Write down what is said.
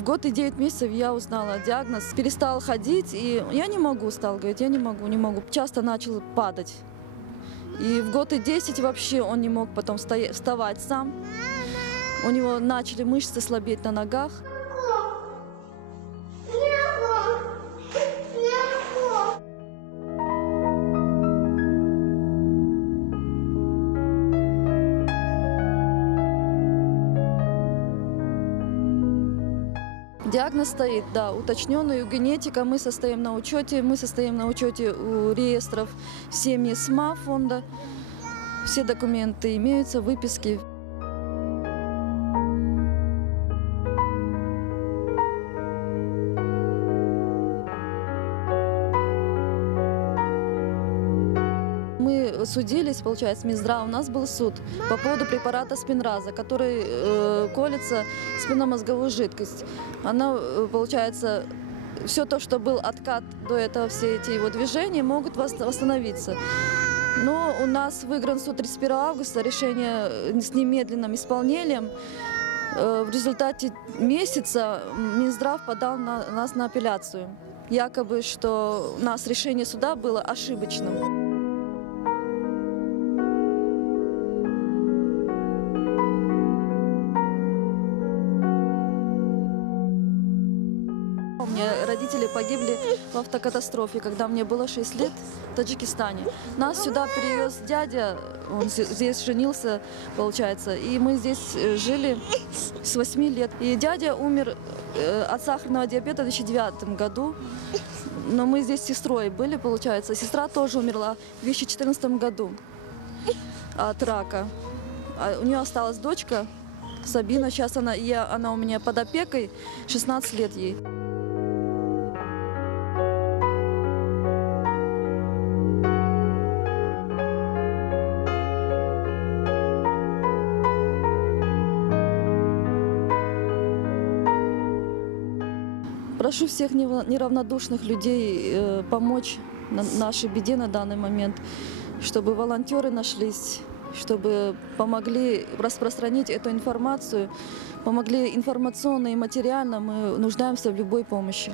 В год и 9 месяцев я узнала диагноз. Перестал ходить, и я не могу, стал говорить, я не могу. Часто начал падать. И в год и 10 вообще он не мог потом вставать сам. У него начали мышцы слабеть на ногах. Диагноз стоит, да, уточненный у генетика. Мы состоим на учете у реестров семьи СМА фонда. Все документы имеются, выписки. Мы судились, получается, с Минздравом. У нас был суд по поводу препарата Спинраза, который колется в спинномозговую жидкость. Она, получается, все то, что был откат до этого, все эти его движения могут восстановиться. Но у нас выигран суд 31 августа, решение с немедленным исполнением. В результате месяца Минздрав подал нас на апелляцию. Якобы, что у нас решение суда было ошибочным. У меня родители погибли в автокатастрофе, когда мне было 6 лет в Таджикистане. Нас сюда перевез дядя, он здесь женился, получается, и мы здесь жили с 8 лет. И дядя умер от сахарного диабета в 2009 году, но мы здесь с сестрой были, получается. Сестра тоже умерла в 2014 году от рака. У нее осталась дочка Сабина, сейчас она у меня под опекой, 16 лет ей. Прошу всех неравнодушных людей помочь нашей беде на данный момент, чтобы волонтеры нашлись, чтобы помогли распространить эту информацию, помогли информационно и материально. Мы нуждаемся в любой помощи.